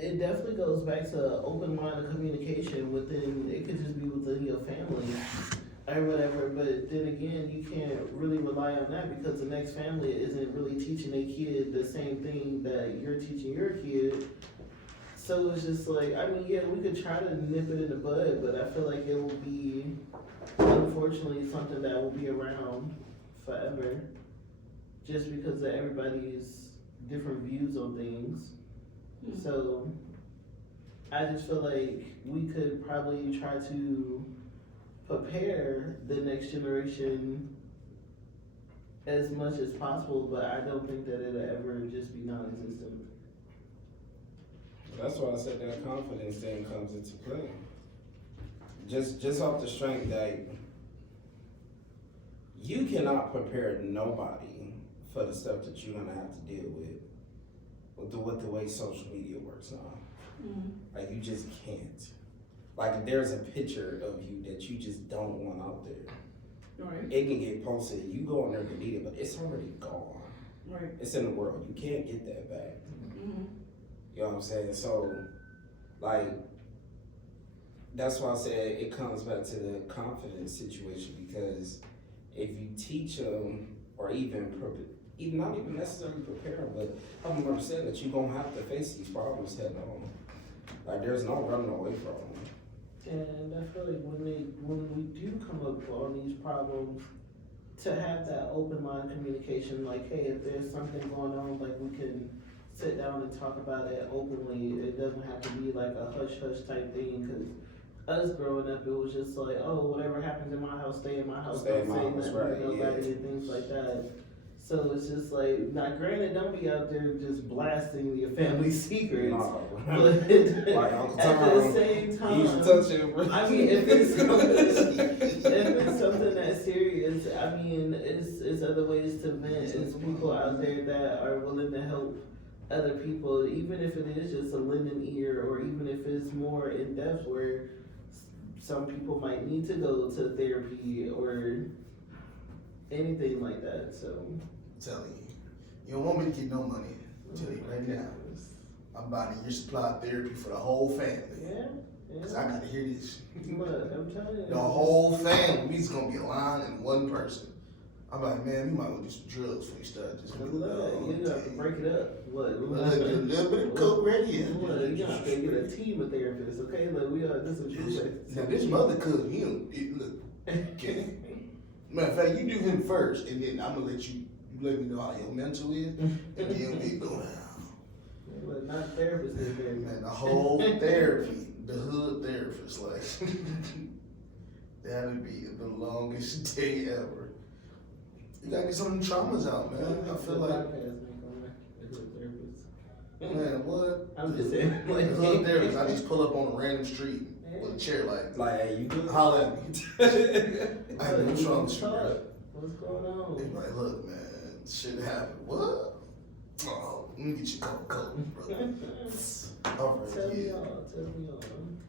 it definitely goes back to open line of communication within. It could just be within your family or whatever. But then again, you can't really rely on that because the next family isn't really teaching a kid the same thing that you're teaching your kid. So it's just like, I mean, yeah, we could try to nip it in the bud, but I feel like it will be, unfortunately, something that will be around forever, just because of everybody's different views on things. So I just feel like we could probably try to prepare the next generation as much as possible, but I don't think that it'll ever just be non-existent. That's why I said that confidence thing comes into play. Just off the strength that you cannot prepare nobody for the stuff that you're gonna have to deal with the way social media works now. Like you just can't. Like if there's a picture of you that you just don't want out there, Right. it can get posted. You go in there and delete it, but it's already gone. Right. It's in the world. You can't get that back. Mm-hmm. You know what I'm saying? So, like, that's why I said it comes back to the confidence situation, because if you teach them, or even not even necessarily prepare them, but help them understand that you're gonna have to face these problems head on. Like, there's no running away from them. And I feel like when we do come up on these problems, to have that open line communication, like, hey, if there's something going on, like we can sit down and talk about it openly. It doesn't have to be like a hush hush type thing, because us growing up, it was just like, oh, whatever happens in my house, stay in my house, Stay don't in my say house, nothing right, to nobody, yeah. and things like that. So it's just like, now granted, don't be out there just blasting your family secrets, No. but Like Uncle at Tom, the same time, you should touch it, bro. I mean, if it's something that serious, I mean, it's other ways to vent. It's people out there that are willing to help other people, even if it is just a lending ear, or even if it's more in depth, where some people might need to go to therapy or anything like that. So, I'm telling you, you don't want me to get no money. I'm telling you right now. I'm buying your supply of therapy for the whole family. yeah. Cause I gotta hear this. But I'm telling you, The whole family, we just gonna be aligned in one person. I'm like, man, we might want to do some drugs when we start this. you have to break it up. What? A little bit of coke right here. Look, you have to get a team of therapists, okay? Look, we are this is true. Now this mother cousin, he don't look. Okay. Matter of fact, you do him first, and then I'm gonna let you let me know how your mental is, and then we go down. Look, not therapists, they're very Man, the whole therapy, the hood therapist, like that would be the longest day ever. You gotta get some of them traumas out, man. I feel like, man, what? I'm just saying, The like, hood therapist, I just pull up on a random street with a chair, like, hey, you good? holla at me. I have no trauma. What's going on? They like, look, man, shit happened. What? Oh, let me get you a cup of coke, brother. All right, Tell me yeah. all, tell me all.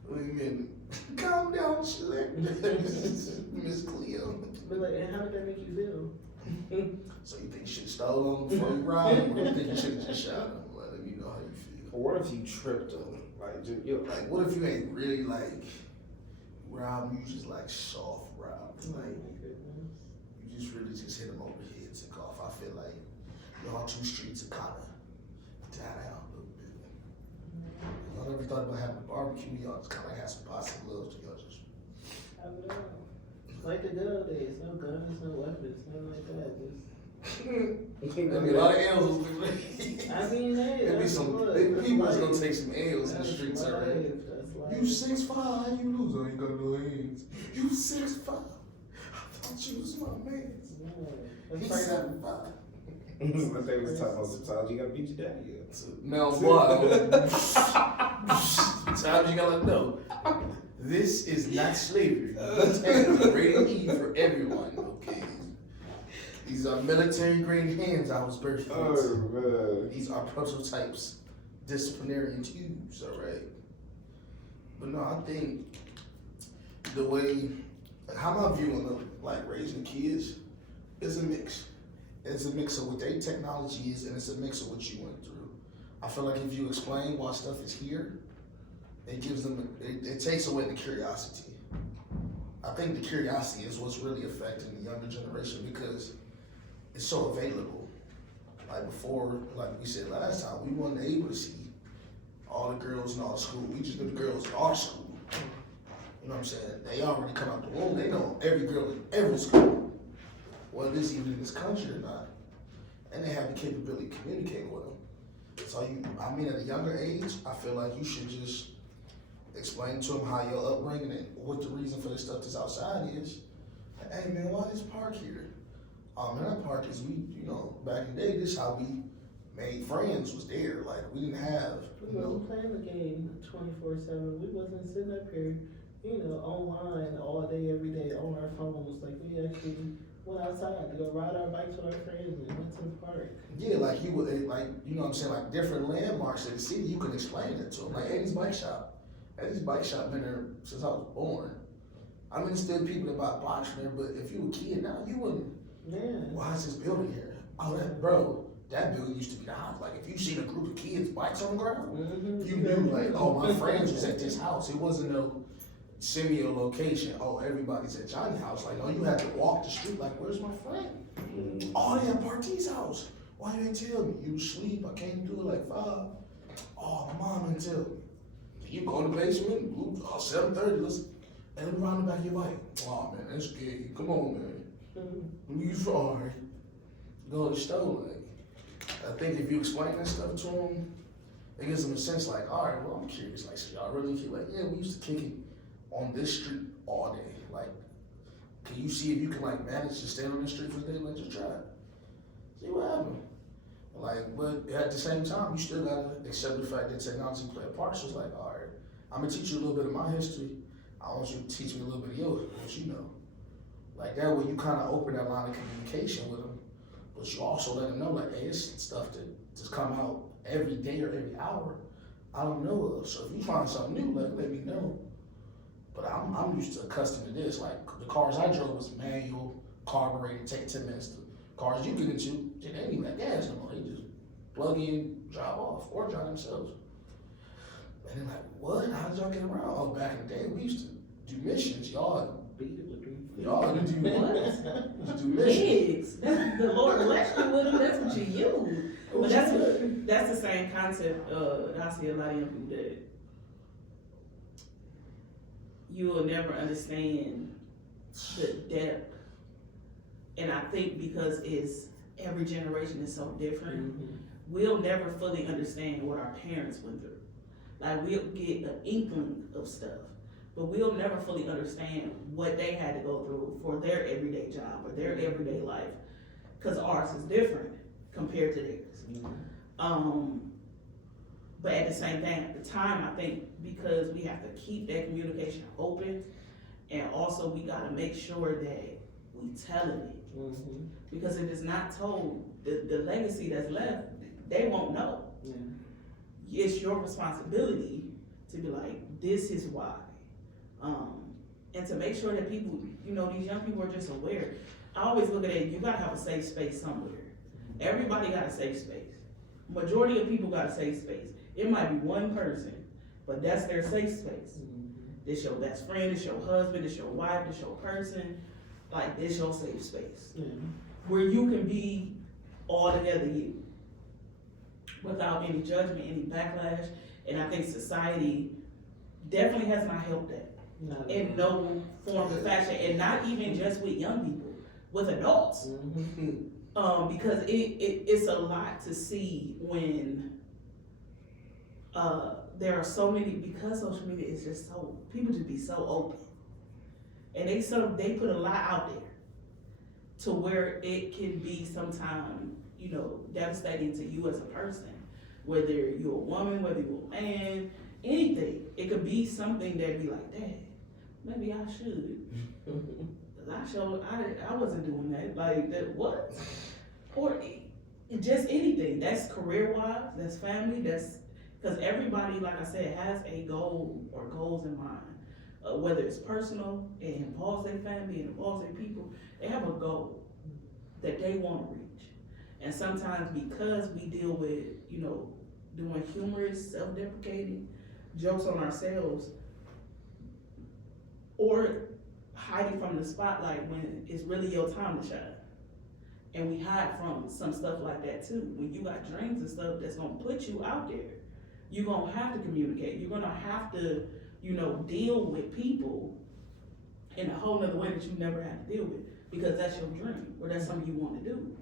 What do you mean? Calm down, shit. Miss Cleo. But like, and how did that make you feel? So you think you should have stole on before you ride, or you think you should have just shot him? Like, let me know how you feel. Or what if you tripped him? Like, you're Like, what if you ain't really like rob? You just like soft rob. Like, you just really just hit him over the head, took off. I feel like y'all two streets are kind of died out a little bit. Y'all ever thought about having a barbecue? Y'all just kind of have some possum gloves. Y'all just. I don't know. Like the good old days, no guns, no weapons, nothing like that. There'll be a lot of L's. I mean, hey, There'll be that's some what, big that's people's life. gonna take some L's in the That's streets life, already. that's life. You 6'5", how you lose? I ain't got no hands. You 6'5". I thought you was my man. Yeah. He's That's like 7'5". What they was talking about, sometimes you gotta beat your daddy up. Now what? Sometimes you gotta know. This is not slavery. It's rated E for everyone, okay? These are military grade hands I was birthed with. Oh, man. These are prototypes, disciplinarian tubes, alright? But no, I think the way, how my view on like raising kids is a mix. It's a mix of what their technology is, and it's a mix of what you went through. I feel like if you explain why stuff is here, it gives them, it takes away the curiosity. I think the curiosity is what's really affecting the younger generation because it's so available. Like before, like we said last time, we weren't able to see all the girls in our school. We just knew the girls in our school. You know what I'm saying? They already come out the womb. They know every girl in every school, whether it's even in this country or not. And they have the capability of communicating with them. So I mean, at a younger age, I feel like you should just explain to them how your upbringing and what the reason for this stuff that's outside is. Like, hey man, why this park here? Man, that park is, back in the day, this is how we made friends, was there. Like, we didn't have, We wasn't playing the game 24/7. We wasn't sitting up here, online all day, every day on our phones. Like, we actually went outside to go ride our bikes with our friends and went to the park. Yeah, like you would, like, you know what I'm saying, like different landmarks in the city, you can explain it to them. Like Eddie's Bike Shop. Eddie's Bike Shop been there since I was born. I mean, there's still people that buy blocks from there, but if you were a kid now, you wouldn't. Yeah. Why is this building here? Oh, that building used to be the house. Like, if you seen a group of kids, bikes on the ground, you knew, like, oh, my friends was at this house. It wasn't no semio location. Oh, everybody's at Johnny's house. Like, no, you had to walk the street. Like, where's my friend? Oh, they at Party's house. Why you ain't tell me? You was asleep. I came through at like 5. Oh, my mom didn't tell me. You go in the basement, 7:30. Let's and let me ride the back of your bike. Oh man, that's good. Come on, man. You sorry. Go to the store. Like, I think if you explain that stuff to them, it gives them a sense like, all right, well, I'm curious. Like, so y'all really keep like, yeah, we used to kick it on this street all day. Like, can you see if you can like manage to stay on this street for the day? Like, just try it. See what happens. Like, but at the same time, you still gotta accept the fact that technology play a part. So it's like, all right, I'm gonna teach you a little bit of my history. I want you to teach me a little bit of yours, what you know. Like that way you kind of open that line of communication with them, but you also let them know like, hey, it's stuff that just come out every day or every hour I don't know of. So if you find something new, like let me know. But I'm used to accustomed to this. Like the cars I drove was manual, carbureted, take 10 minutes. The cars you get into, they ain't even got gas no more. They just plug in, drive off, or drive themselves. And they're like, what? How did y'all get around? Oh, back in the day, we used to do missions. Y'all didn't do what? Just do missions. The Lord blessed you with them, that's what you use. But that's the same concept, I see a lot of young people that you will never understand the depth. And I think because every generation is so different, we'll never fully understand what our parents went through. Like we'll get an inkling of stuff, but we'll never fully understand what they had to go through for their everyday job or their everyday life, because ours is different compared to theirs. But at the same time, I think because we have to keep that communication open, and also we gotta make sure that we telling it. Because if it's not told, the legacy that's left, they won't know. It's your responsibility to be like, this is why. And to make sure that people, these young people are just aware. I always look at it, you gotta have a safe space somewhere. Everybody got a safe space. Majority of people got a safe space. It might be one person, but that's their safe space. This your best friend, this your husband, this your wife, this your person. Like, this your safe space. Where you can be all together you. Without any judgment, any backlash. And I think society definitely has not helped that. In no form or fashion. And not even just with young people, with adults. Because it's a lot to see when there are so many, because social media is just so, people just be so open. And they put a lot out there to where it can be sometimes, devastating to you as a person. Whether you're a woman, whether you're a man, anything. It could be something that be like, dang, maybe I should. I wasn't doing that. Like, that what? Or just anything. That's career-wise, that's family, because everybody, like I said, has a goal or goals in mind. Whether it's personal, it involves their family, it involves their people, they have a goal that they want to reach. And sometimes because we deal with, doing humorous, self-deprecating jokes on ourselves, or hiding from the spotlight when it's really your time to shine. And we hide from some stuff like that too. When you got dreams and stuff that's gonna put you out there, you're gonna have to communicate. You're gonna have to, deal with people in a whole nother way that you never had to deal with, because that's your dream or that's something you wanna do.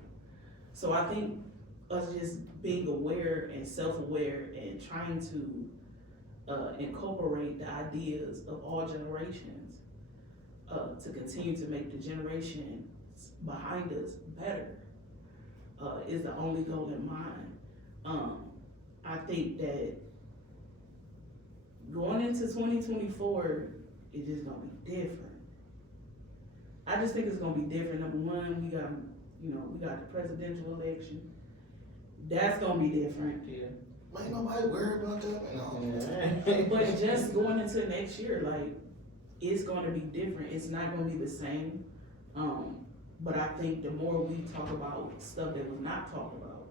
So I think us just being aware and self-aware and trying to incorporate the ideas of all generations to continue to make the generations behind us better is the only goal in mind. I think that going into 2024 is just gonna be different. I just think it's gonna be different. Number one, we got the presidential election. That's gonna be different. Yeah. Ain't nobody worried about that, man. But just going into next year, like, it's gonna be different. It's not gonna be the same. But I think the more we talk about stuff that was not talked about,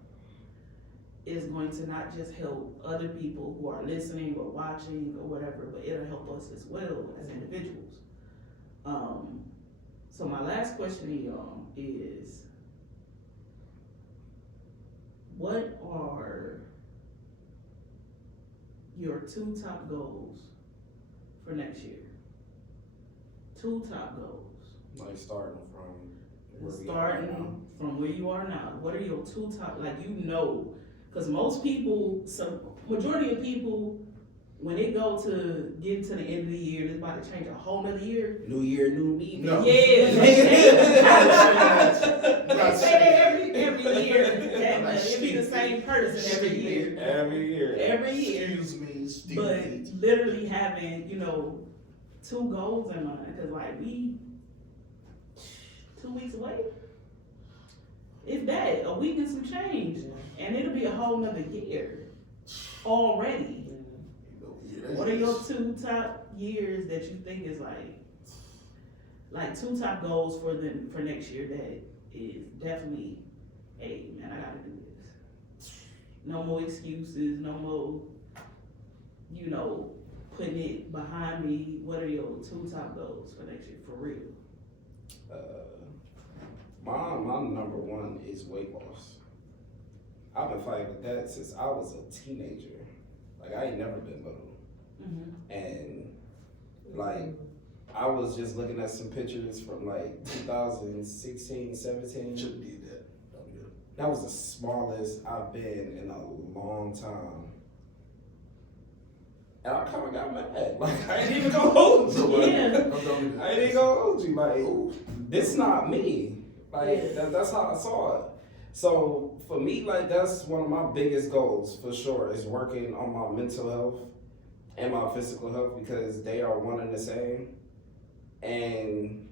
is going to not just help other people who are listening or watching or whatever, but it'll help us as well as individuals. So my last question to y'all is, what are your 2 top goals for next year? 2 top goals. Like starting from where we are Starting now. from where you are now. What are your 2 top, because most people, majority of people, when they go to get to the end of the year, it's about to change a whole nother year. New year, new me. No. Yeah. They say that every year. It be the same person every year. Every year. Every year. Excuse me, Steve. But literally having, 2 goals in mind, because we 2 weeks away. If that, a week and some change, and it'll be a whole nother year already. What are your 2 top years that you think is like 2 top goals for next year that is definitely, hey man, I gotta do this. No more excuses, no more, putting it behind me. What are your 2 top goals for next year, for real? My number 1 is weight loss. I've been fighting with that since I was a teenager. Like, I ain't never been little. Mm-hmm. And I was just looking at some pictures from 2016, 17. Shouldn't be that. Don't do That was the smallest I've been in a long time. And I kind of got mad. I ain't even gonna hold you. Yeah. I ain't even gonna hold you. This not me. That's how I saw it. So for me, that's one of my biggest goals for sure, is working on my mental health and my physical health, because they are one and the same. And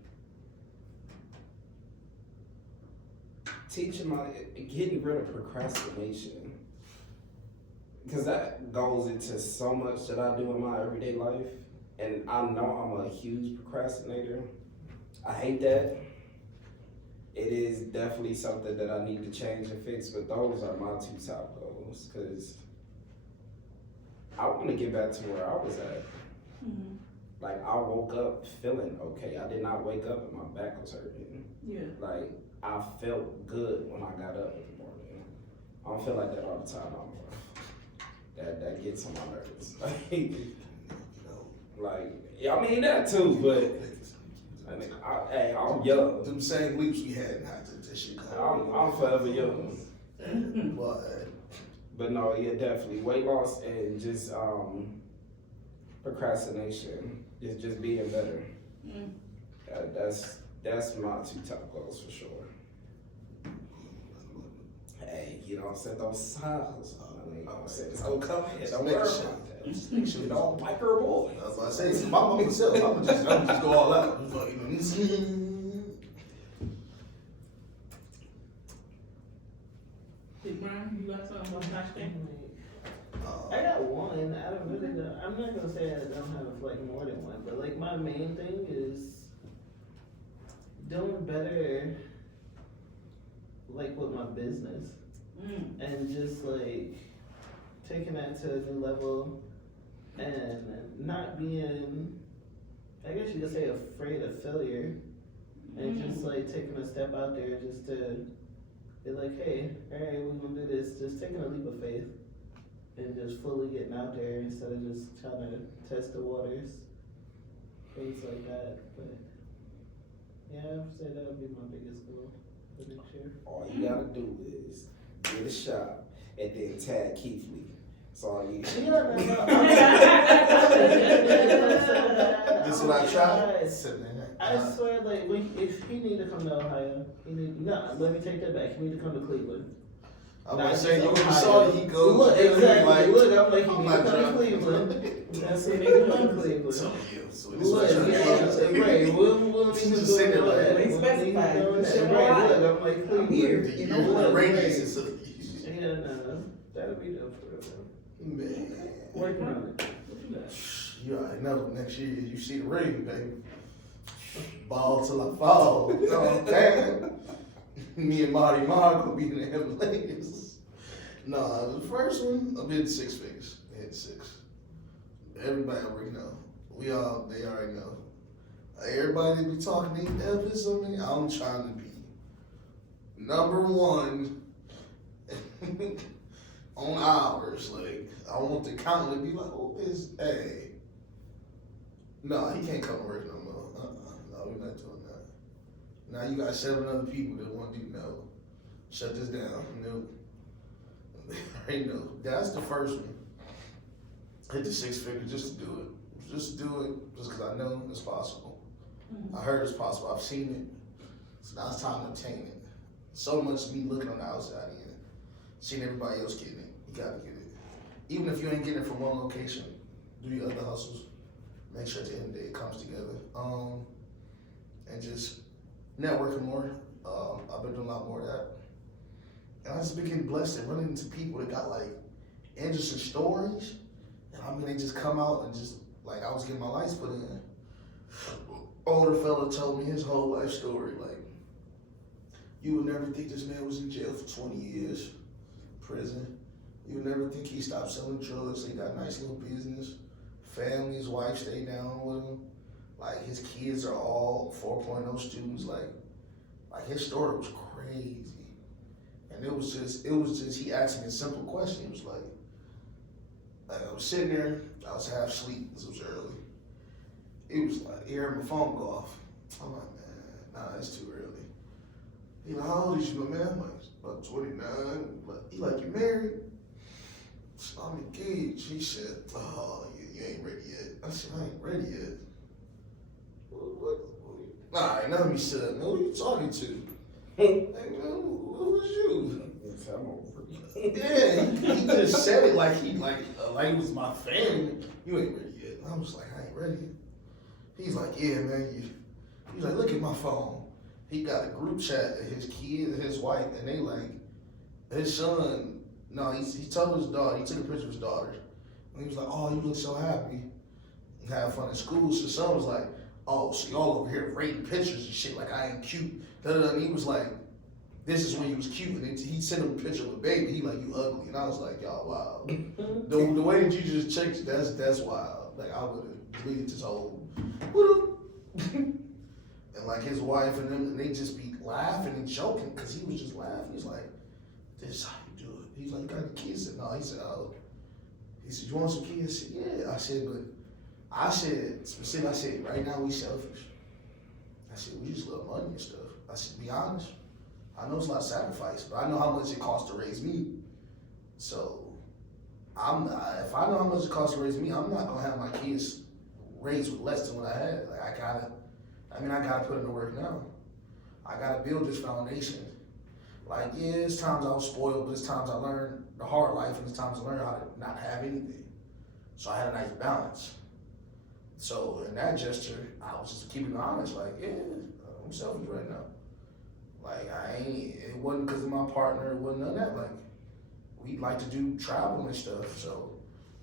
getting rid of procrastination, because that goes into so much that I do in my everyday life, and I know I'm a huge procrastinator. I hate that. It is definitely something that I need to change and fix, but those are my 2 top goals, because I want to get back to where I was at. Mm-hmm. I woke up feeling okay. I did not wake up and my back was hurting. Yeah. I felt good when I got up in the morning. I don't feel like that all the time no more. That gets on my nerves. That too, but I'm young. Them same leaps we had in high school, that shit. I'm forever young. But But no, yeah, definitely weight loss and just procrastination. Just being better. Mm. That's my 2 top goals for sure. Hey, set those signs. It's gonna come in. Don't worry about that. make sure All biker boys. I was about to say, so my mama myself, I'm gonna just go all out. Big Brian, you got something about touchdown? I got one. I'm not gonna say I don't have more than one, but my main thing is doing better with my business. Mm. And just taking that to a new level and not being, I guess you could say, afraid of failure, and just like taking a step out there just to be like, hey, alright, we're gonna do this. Just taking a leap of faith and just fully getting out there instead of just trying to test the waters, things like that. But yeah, I'd say that would be my biggest goal for next year. All you gotta do is get a shot and then tag Keith Lee. That's all you This This is what I tried. Sitting in there. I swear, like, if he need to come to Ohio, let me take that back. He need to come to Cleveland. I'm not saying you already saw he goes. Look, exactly. Like, Look, I'm like, he I'm need not to come to driving. Cleveland. That's it, nigga, come to Cleveland. So this Look, is what I'm yeah, right. We'll Just even sit do there all like- that. They We'll specify. even do that. Shit, Right, why? look, I'm like, Cleveland. here. You know The what? radius Right. is Yeah, no. That'll be dope for real. man. Working on it. What you got? You already know next year you see the ring, baby. Ball till I fall. You know what I'm saying? Me and Marty Mark will be in the Himalayas. No, the first one, I did 6 figures. I hit 6. Everybody already know. They already know. Everybody be talking to Elvis on me. I'm trying to be number 1 on hours. Like, I want the count to be like, who is A? No, he can't come to work no more. No, we're not doing that. Now you got 7 other people that want you to know. Shut this down. No. They know. That's the first one. Hit the 6 figures just to do it. Just do it just because I know it's possible. I heard it's possible. I've seen it. So now it's time to obtain it. So much me looking on the outside in. Seeing everybody else getting it. You gotta get it. Even if you ain't getting it from one location, do your other hustles. Make sure at the end of the day it comes together. And just networking more. I've been doing a lot more of that. And I just been getting blessed and running into people that got like interesting stories. And I mean, they just come out and just, like, I was getting my lights put in. Older fella told me his whole life story. Like, you would never think this man was in jail for 20 years, prison. You would never think he stopped selling drugs. He got a nice little business. Family, his wife stayed down with him. Like, his kids are all 4.0 students. Like his story was crazy. And it was just, he asked me a simple question. He was like I was sitting there, I was half asleep, because it was early. He was like, he heard my phone go off. I'm like, man, nah, it's too early. He like, how old is you, my man? I'm like, about 29. He like, you married? I'm engaged. He said, oh, you ain't ready yet. I said, I ain't ready yet. What? Nah, now let me sit up. Who are you talking to? Hey, man, who was you? Yes, I'm over. Yeah, he just said it like it was my family. You ain't ready yet. I was like, I ain't ready yet. He's like, yeah, man. He's like, look at my phone. He got a group chat of his kids and his wife, and they like, his son, no, he told his daughter, he took a picture of his daughter. And he was like, oh, you look so happy. And have fun in school. So son was like, oh, so y'all over here rating pictures and shit like I ain't cute. And he was like, this is when he was cute. And he sent him a picture of a baby. He like, you ugly. And I was like, y'all, wow. The way that you just checked, that's wild. Like, I would have deleted this whole, and like his wife and them, and they just be laughing and joking because he was just laughing. He's like, this is how you do it. He's like, you got any kids? I said, no. He said, oh. He said, you want some kids? I said, yeah. I said, specifically, I said, right now we selfish. I said, we just love money and stuff. I said, be honest. I know it's a lot of sacrifice, but I know how much it costs to raise me. So, if I know how much it costs to raise me, I'm not gonna have my kids raised with less than what I had. Like, I gotta put in the work now. I gotta build this foundation. Like, yeah, it's times I was spoiled, but it's times I learned the hard life, and it's times I learned how to not have anything. So I had a nice balance. So in that gesture, I was just keeping it honest, like, yeah, I'm selfish right now. Like, it wasn't because of my partner, it wasn't none of that. Like, we like to do travel and stuff, so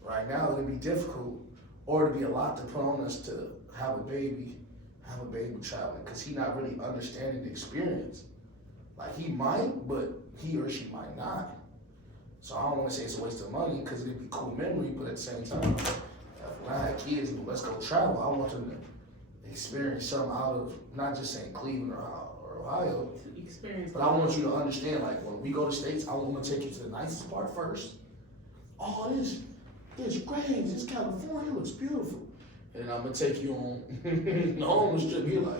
right now it'd be difficult, or it'd be a lot to put on us to have a baby traveling, because he not really understanding the experience. Like, he might, but he or she might not. So I don't want to say it's a waste of money because it'd be cool memory, but at the same time, when I had kids, let's go travel. I want them to experience something out of not just saying Cleveland or Ohio, Experience. but I want you to understand, like, when we go to States, I want to take you to the nicest part first. Oh, there's graves, it's California, it looks beautiful. And I'm gonna take you on the homeless trip. You're like,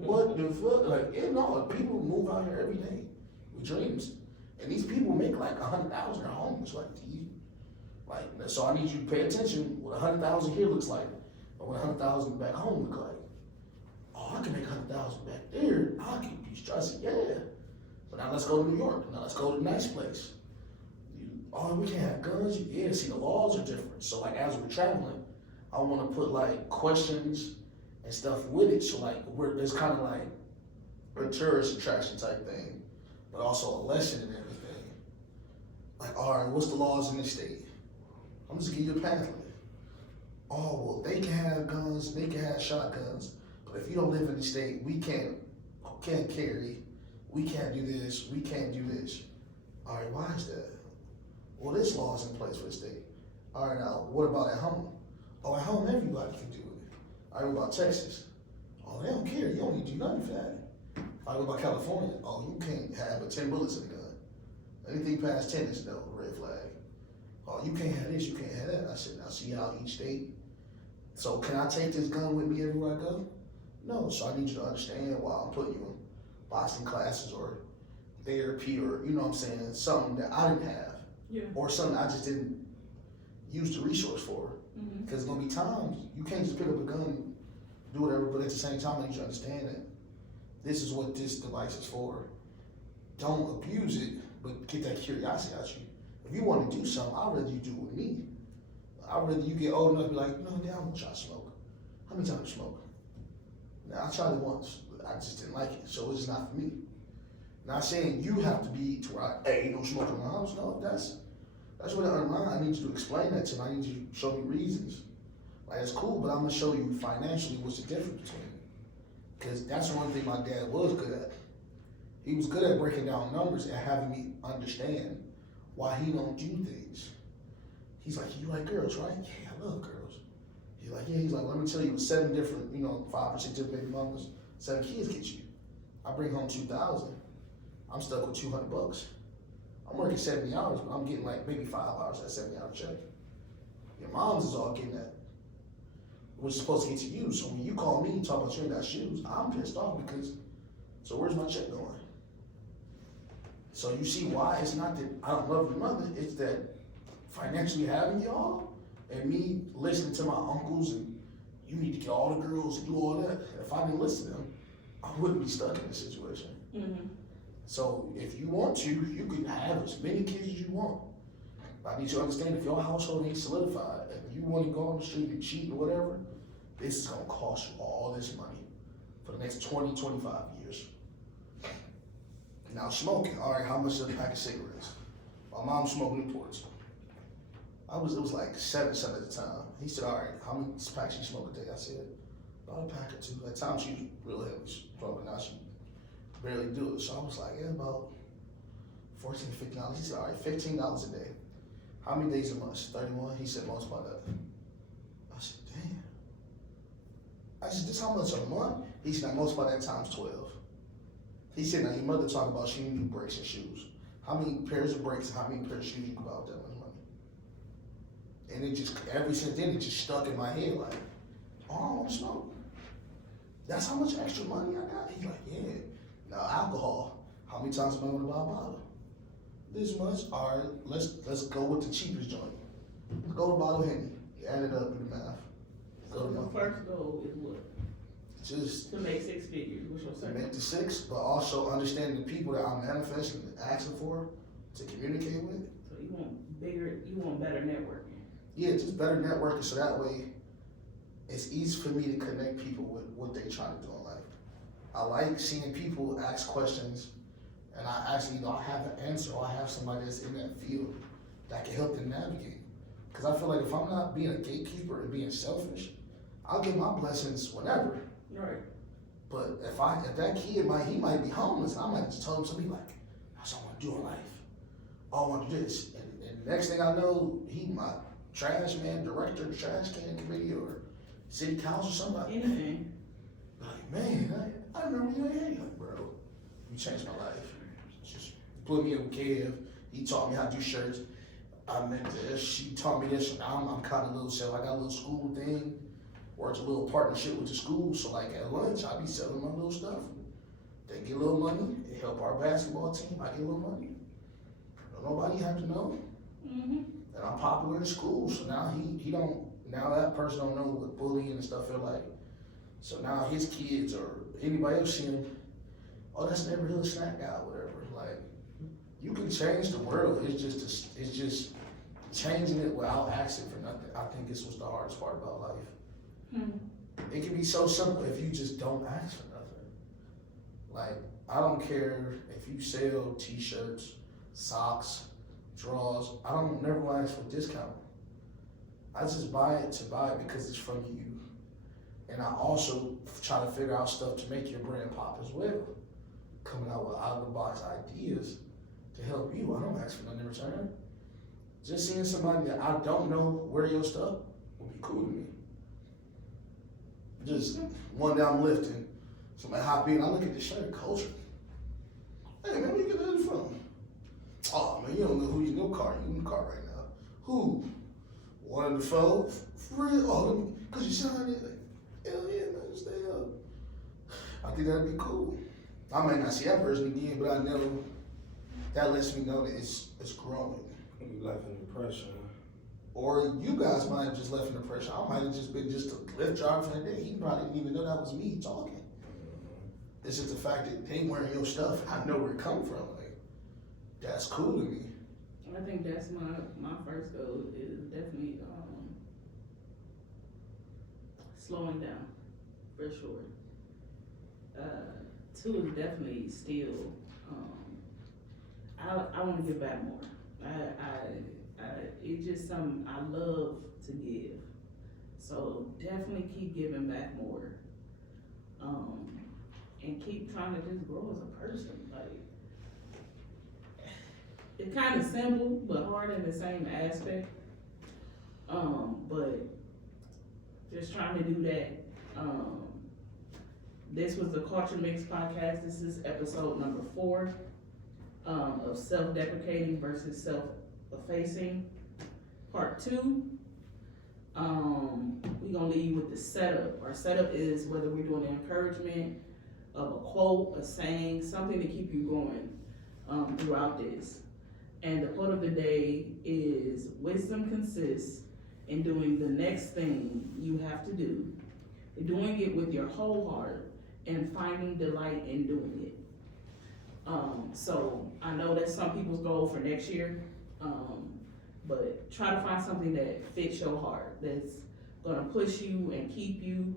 what the fuck? Like, yeah, no, people move out here every day with dreams. And these people make like 100,000 at home. It's like, so I need you to pay attention what 100,000 here looks like, or what 100,000 back home look like. Oh, I can make 100,000 back there. I can be stressing, yeah. But now let's go to New York. Now let's go to a nice place. Oh, we can't have guns. Yeah, see, the laws are different. So like, as we're traveling, I want to put like questions and stuff with it. So like, it's kind of like a tourist attraction type thing, but also a lesson in everything. Like, all right, what's the laws in this state? I'm just gonna give you a pamphlet. Oh, well, they can have guns, they can have shotguns, but if you don't live in the state, we can't carry, we can't do this, we can't do this. All right, why is that? Well, this law is in place for the state. All right, now, what about at home? Oh, at home, everybody can do it. All right, what about Texas? Oh, they don't care, you don't need to do nothing for that. All right, what about California? Oh, you can't have but 10 bullets in the gun. Anything past 10 is no, red flag. Oh, you can't have this, you can't have that. I said, now see how each state. So can I take this gun with me everywhere I go? No, so I need you to understand why I'm putting you in boxing classes or therapy or, you know what I'm saying, something that I didn't have. Yeah. Or something I just didn't use the resource for. Because there's gonna be times you can't just pick up a gun and do whatever, but at the same time I need you to understand that this is what this device is for. Don't abuse it, but get that curiosity out you. If you want to do something, I'd rather you do it with me. I'd rather you get old enough to be like, no, Dad, I'm gonna try to smoke. How many times you smoke? Now, I tried it once, but I just didn't like it, so it's not for me. Not saying you have to be to where hey, don't smoke in my house. No, that's what I unlearn. I need you to explain that to me. I need you to show me reasons. Like, it's cool, but I'm gonna show you financially what's the difference between it. Because that's one thing my dad was good at. He was good at breaking down numbers and having me understand why he don't do things. He's like, you like girls, right? Yeah, I love girls. He's like, yeah, let me tell you, 7 different, 5 or 6 different baby mamas, 7 kids get you. I bring home 2,000. I'm stuck with $200. I'm working 70 hours, but I'm getting like maybe 5 hours at 70-hour check. Your mom's is all getting that. Which is supposed to get to you. So when you call me and talk about you ain't got shoes, I'm pissed off because, so where's my check going? So you see why it's not that I don't love your mother, it's that financially having y'all and me listening to my uncles and you need to get all the girls and do all that. If I didn't listen to them, I wouldn't be stuck in this situation. Mm-hmm. So if you want to, you can have as many kids as you want. I need you to understand if your household ain't solidified and you want to go on the street and cheat or whatever, this is gonna cost you all this money for the next 20, 25 years. Now smoking, all right, how much is a pack of cigarettes? My mom smoked Newports. It was like 7 at the time. He said, all right, how many packs you smoke a day? I said, about a pack or 2. At the time she was real heavy smoking, now she barely do it. So I was like, yeah, about $14, $15. He said, all right, $15 a day. How many days a month? 31? He said, multiply that. I said, damn. I said, this how much a month? He said, now multiply that times 12. He said, now your mother talked about she need brakes and shoes. How many pairs of brakes and how many pairs of shoes you can buy with that much money? And it just, ever since then, it just stuck in my head like, oh, I want to smoke. That's how much extra money I got? He's like, yeah. Now alcohol, how many times am I gonna buy a bottle? This much, all right, let's go with the cheapest joint. Let's go with a bottle of Henny. You add it up, do the math. So the first goal is what? Just to make 6 figures. What's your to second? make the 6, but also understanding the people that I'm manifesting and asking for to communicate with. So you want better networking. Yeah, just better networking so that way it's easy for me to connect people with what they're trying to do in life. I like seeing people ask questions and I actually I have an answer or I have somebody that's in that field that can help them navigate. Because I feel like if I'm not being a gatekeeper and being selfish, I'll get my blessings whenever. Right. But if that kid he might be homeless, I might just tell him something like, that's what I want to do in life. Oh, I want to do this. Next thing I know, he my trash man, director of the trash can committee or city council, somebody. Anything. Like, man, I remember when you ain't like, bro, you changed my life. Just put me in with Kev. He taught me how to do shirts. I met this. She taught me this. I'm kind of a little self. I got a little school thing. Works a little partnership with the school. So like at lunch, I be selling my little stuff. They get a little money. It help our basketball team. I get a little money. Don't nobody have to know. Mm-hmm. And I'm popular in school. So now he don't. Now that person don't know what bullying and stuff feel like. So now his kids or anybody else see him, oh, that's neighborhood snack guy, whatever. Like, you can change the world. It's just changing it without asking for nothing. I think this was the hardest part about life. It can be so simple if you just don't ask for nothing. Like, I don't care if you sell t-shirts, socks, drawers. I don't never ask for a discount. I just buy it because it's from you. And I also try to figure out stuff to make your brand pop as well. Coming out with out-of-the-box ideas to help you. I don't ask for nothing in return. Just seeing somebody that I don't know wear your stuff would be cool to me. Just one day I'm lifting, somebody hop in, I look at the shirt, culture. Hey man, where you get that from? Oh man, you don't know who you know car, you in the car right now. Who? One of the folks? For real? Oh, let me, cause you signed it. Hell yeah, man, stay up. I think that'd be cool. I might not see that person again, but I know that lets me know that it's growing. You left an impression. Or you guys might have just left an impression. I might have just been just a Lyft driver for the day. He probably didn't even know that was me talking. It's just the fact that they wearing your stuff. I know where it come from. Like, that's cool to me. I think that's my first goal is definitely slowing down, for sure. Two is definitely still, I want to give back more. It's just something I love to give. So definitely keep giving back more. And keep trying to just grow as a person. Like, it's kind of simple, but hard in the same aspect. But just trying to do that. This was the Culture Mix podcast. This is episode number 4 of self-deprecating versus self-effacing, part 2. We're gonna leave you with the setup. Our setup is whether we're doing encouragement of a quote, a saying, something to keep you going throughout this. And the quote of the day is, wisdom consists in doing the next thing you have to do, doing it with your whole heart, and finding delight in doing it. So I know that's some people's goal for next year, but try to find something that fits your heart, that's gonna push you and keep you.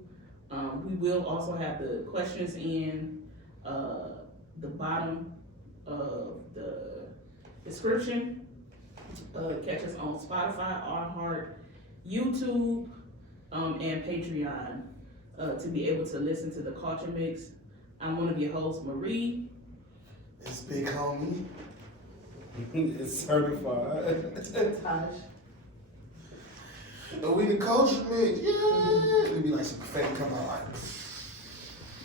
We will also have the questions in the bottom of the description. Catch us on Spotify, iHeart, YouTube, and Patreon to be able to listen to the Culture Mix. I'm one of your hosts, Marie. It's big homie. It's certified. Tosh. But we the Culture Mix, yeah. It'd be like some confetti come out like.